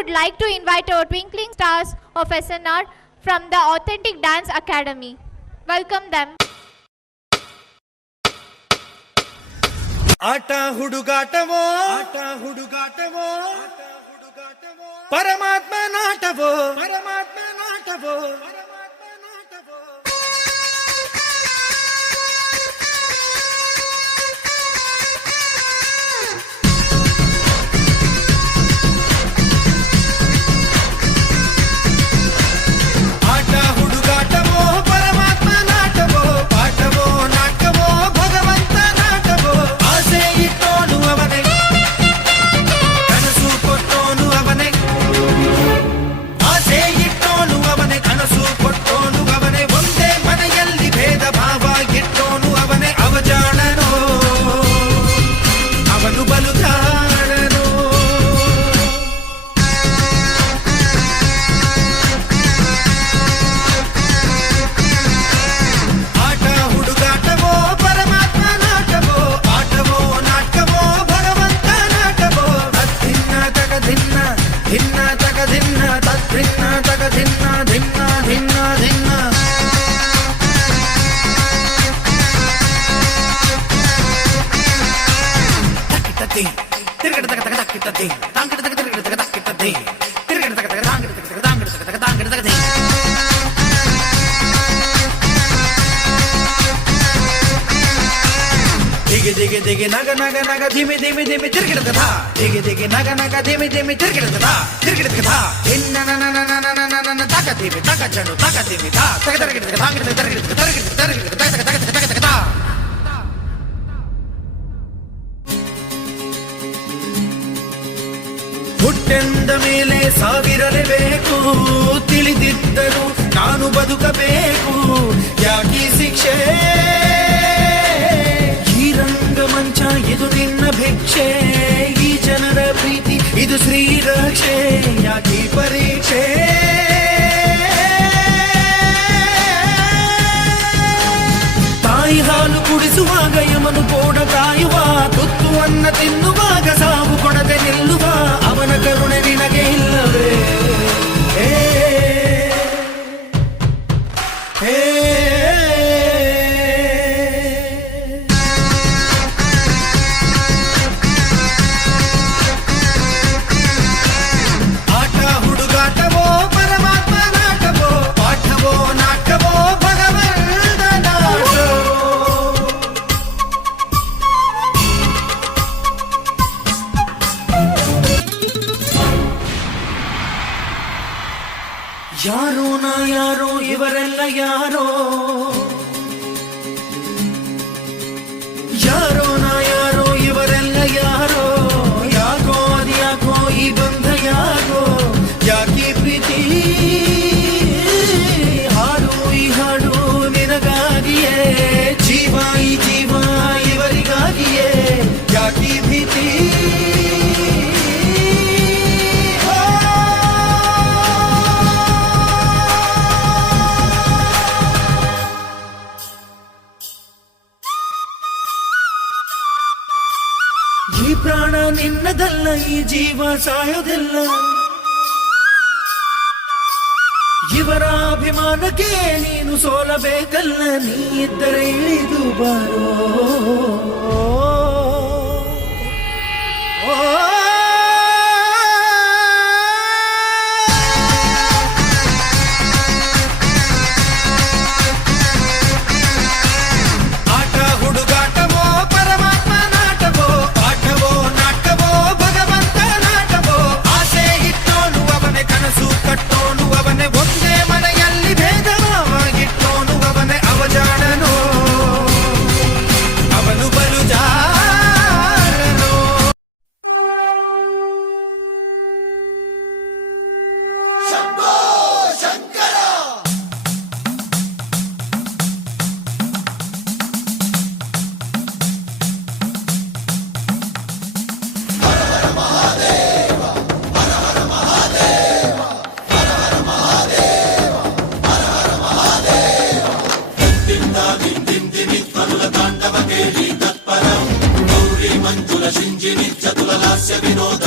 would like to invite our twinkling stars of SNR from the Authentic Dance Academy. Welcome them. ಆಟ ಹುಡುಗಾಟವೋ ಪರಮಾತ್ಮ ನಾಟವೋ ಆಟ ಹುಡುಗಾಟವೋ ಪರಮಾತ್ಮ ನಾಟವೋ ಪಾಠವೋ ನಾಟಕವೋ ಭಗವಂತ ನಾಟವೋ ಆಸೆ ಇಟ್ಟೋನು ಅವನೇ ಕನಸು ಕೊಟ್ಟೋನು ಅವನೇ ಆಸೆ ಇಟ್ಟೋನು ಅವನೇ ಕನಸು ಕೊಟ್ಟೋನು ಅವನೇ ಒಂದೇ ಮನೆಯಲ್ಲಿ ಭೇದ ಭಾವ ಇಟ್ಟೋನು ಅವನೇ ಅವಜಾಣನೋ ಅವನು ಬಲು ಜಾಣನೋ ಆಟ ಹುಡುಗಾಟವೋ ಪರಮಾತ್ಮ ನಾಟವೋ ಆಟವೋ ನಾಟಕವೋ ಭಗವಂತ ನಾಟವೋ ತದ್ದಿನ್ನ ತಗ ಧಿನ್ನ ಧಿನ್ನ ತಗ ಧಿನ್ನ ತದ್ದಿನ್ನ ತಗ ಧಿನ್ನ ಧಿನ್ನ ಧಿನ್ನ ಧಿನ್ನ ತಕ್ಕಿಟ್ಟತಿ ತಿರುಗಡ ತಗ ತಗ ತಕ್ಕಿಟ್ಟತಿ ತಾಂಗಿಡ ತಗ ತಿರುಗಡ ತಗ ತಕ್ಕಿಟ್ಟತಿ ತಿರುಗಡ ತಗ ತಗ ತಾಂಗಿಡ ತಗ ತಗ ತಾಂಗಿಡ ತಗ ತಗ ತಾಂಗಿಡ ತಗ ಧಿ ದಿಗಿ ದಿಗಿ ದಿಗಿ ನಗ ನಗ ನಗ ಧಿಮಿ ಧಿಮಿ ಧಿಮಿ ತಿರುಗಿಡದ ಧಾ ದಿಗಿ ದಿಗಿ ನಗ ನಗ ಧಿಮಿ ಧಿಮಿ ತಿರುಗಿಡದ ಧಾ ತಿರುಗಿಡದ ಧಾ ಧಿನ್ನ ನನ ನನ ನನ ನನ ನನ ತಗ ಧಿಮಿ ತಗ ಜನು ತಗ ಧಿಮಿ ಧಾ ತಗ ತರಗಿಡದ ತಾಂಗಿಡ ತಗ ತರಗಿಡದ ತರಗಿಡದ ತರಗಿಡದ ತಗ ತಗ ತಗ ತಗ ತಗ ಧಾ ಹುಟ್ಟೆಂದ ಮೇಲೆ ಸಾವಿರಲೇಬೇಕು ತಿಳಿದಿದ್ದರು ನಾನು ಬದುಕಬೇಕು ಯಾಕೀ ಶಿಕ್ಷೆ ಈ ರಂಗಮಂಚ ಇದು ನಿನ್ನ ಭಿಕ್ಷೆ ಈ ಜನರ ಪ್ರೀತಿ ಇದು ಶ್ರೀರಕ್ಷೆ ಯಾಕೀ ಪರೀಕ್ಷೆ ತಾಯಿ ಹಾಲು ಕುಡಿಸುವಾಗ ಯಮನು ಕೋಡ ಕಾಯುವ ತುತ್ತು ಅನ್ನ ತಿನ್ನುವಾಗ ಸಾವು ಕೊಡದೆ ನಿಲ್ಲುವ ಅವನ ಕರುಣೆ ನಿನಗೆ ಇಲ್ಲವೇ ಹೇ ಹೇ ಆಟ ಹುಡುಗಾಟವೋ ಪರಮಾತ್ಮ ನಾಟವೋ ಪಾಠವೋ ನಾಟಕವೋ ಭಗವಂತ ನಾಟವೋ ಯಾರೋ ನಾ ಯಾರೋ ಇವರೆಲ್ಲ ಯಾರೋ ಯಾರೋ ನಾ ಯಾರೋ ಇವರೆಲ್ಲ ಯಾರೋ ಯಾಕೋ ಅದ್ಯಾಕೋ ಈ ಬಂಧ ಯಾಕೋ ಯಾಕೆ ಪ್ರೀತಿ ಹಾಡು ಈ ಹಾಡು ನಿನಗಾಗಿಯೇ ಜೀವ ಈ ಜೀವ ಇವರಿಗಾಗಿಯೇ ಯಾಕೆ ಭೀತಿ ಈ ಪ್ರಾಣ ನಿನ್ನದಲ್ಲ ಈ ಜೀವ ಸಾಯೋದಿಲ್ಲ ಇವರ ಅಭಿಮಾನಕ್ಕೆ ನೀನು ಸೋಲಬೇಕಲ್ಲ ನೀ ಇದ್ದರೆ ಇಳಿದು ಬಾರೋ ಆಟ ಹುಡುಗಾಟವೋ ಪರಮಾತ್ಮ ನಾಟವೋ ಪಾಠವೋ ನಾಟಕವೋ ಭಗವಂತ ನಾಟವೋ ಆಸೆ ಇಟ್ಟೋನು ಅವನೇ ಕನಸು ಕಟ್ಟೋನು ಅವನೇ ಒಂದೇ ಮನೆಯಲ್ಲಿ ಭೇದ ಭಾವವಾಗಿಟ್ಟೋನು ಅವನೇ ಅವಜಾಣನೋ ಅವನು ಬಲು ಜಾಣನೋ ಮಂಜುಲ ಶಿಂಜಿನಿ ಚತುಲ ಲಾಸ್ಯ ವಿನೋದ